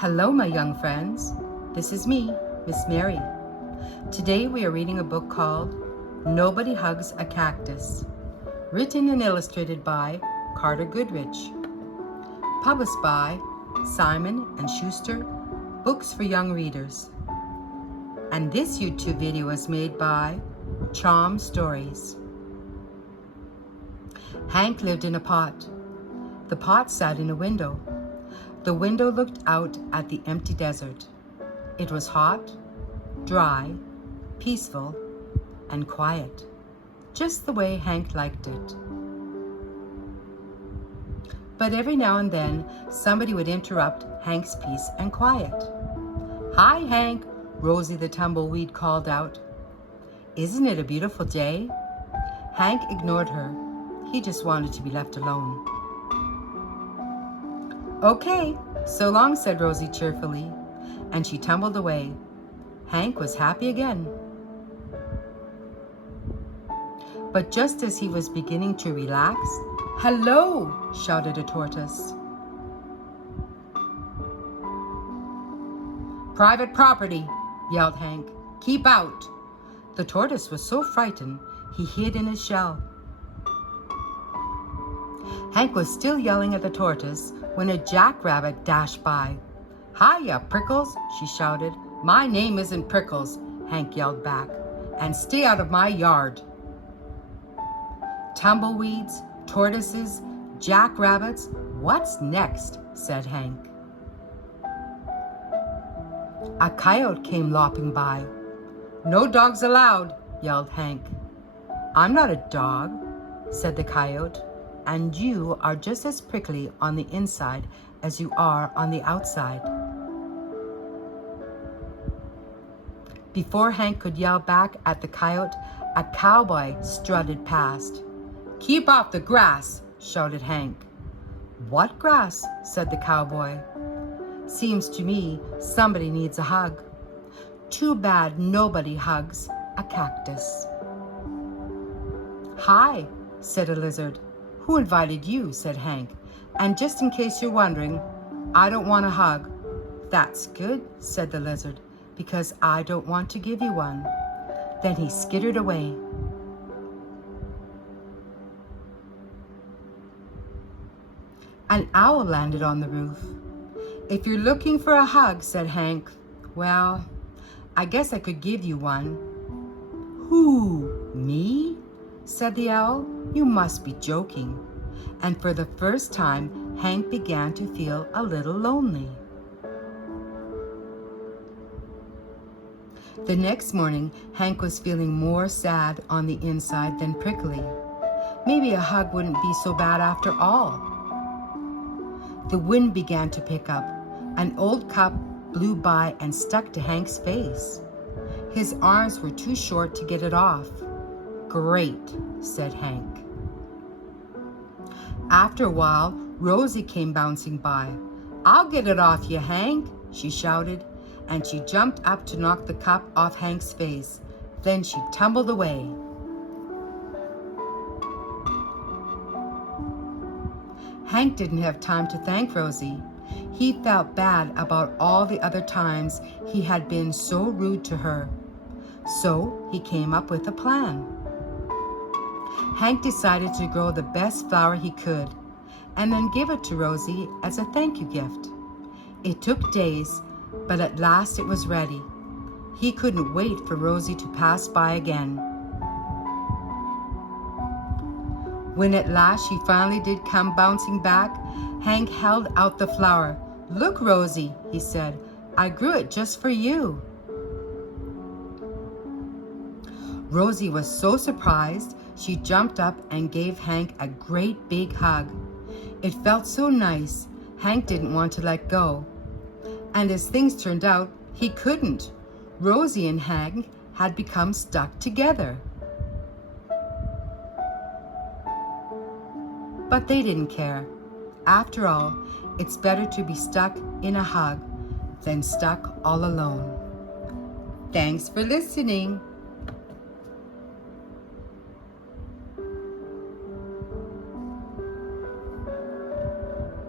Hello, my young friends. This is me, Miss Mary. Today we are reading a book called Nobody Hugs a Cactus, written and illustrated by Carter Goodrich, published by Simon & Schuster Books for Young Readers. And this YouTube video is made by Charm Stories. Hank lived in a pot. The pot sat in a window. The window looked out at the empty desert. It was hot, dry, peaceful, and quiet, just the way Hank liked it. But every now and then, somebody would interrupt Hank's peace and quiet. "Hi, Hank," Rosie the tumbleweed called out. "Isn't it a beautiful day?" Hank ignored her. He just wanted to be left alone. "Okay, so long," said Rosie cheerfully, and she tumbled away. Hank was happy again. But just as he was beginning to relax, "Hello!" shouted a tortoise. "Private property," yelled Hank. "Keep out!" The tortoise was so frightened, he hid in his shell. Hank was still yelling at the tortoise when a jackrabbit dashed by. "Hiya, Prickles," she shouted. "My name isn't Prickles," Hank yelled back, "and stay out of my yard." "Tumbleweeds, tortoises, jackrabbits, what's next?" said Hank. A coyote came lopping by. "No dogs allowed," yelled Hank. "I'm not a dog," said the coyote, "and you are just as prickly on the inside as you are on the outside." Before Hank could yell back at the coyote, a cowboy strutted past. "Keep off the grass," shouted Hank. "What grass?" said the cowboy. "Seems to me somebody needs a hug. Too bad nobody hugs a cactus." "Hi," said a lizard. "Who invited you?" said Hank. "And just in case you're wondering, I don't want a hug." "That's good," said the lizard, "because I don't want to give you one." Then he skittered away. An owl landed on the roof. "If you're looking for a hug," said Hank, "well, I guess I could give you one." "Who, me?" said the owl. "You must be joking." And for the first time, Hank began to feel a little lonely. The next morning, Hank was feeling more sad on the inside than prickly. Maybe a hug wouldn't be so bad after all. The wind began to pick up. An old cup blew by and stuck to Hank's face. His arms were too short to get it off. "Great," said Hank. After a while, Rosie came bouncing by. "I'll get it off you, Hank," she shouted, and she jumped up to knock the cup off Hank's face. Then she tumbled away. Hank didn't have time to thank Rosie. He felt bad about all the other times he had been so rude to her. So he came up with a plan. Hank decided to grow the best flower he could and then give it to Rosie as a thank you gift. It took days, but at last it was ready. He couldn't wait for Rosie to pass by again. When at last she finally did come bouncing back, Hank held out the flower. "Look, Rosie," he said, "I grew it just for you." Rosie was so surprised, she jumped up and gave Hank a great big hug. It felt so nice, Hank didn't want to let go. And as things turned out, he couldn't. Rosie and Hank had become stuck together. But they didn't care. After all, it's better to be stuck in a hug than stuck all alone. Thanks for listening.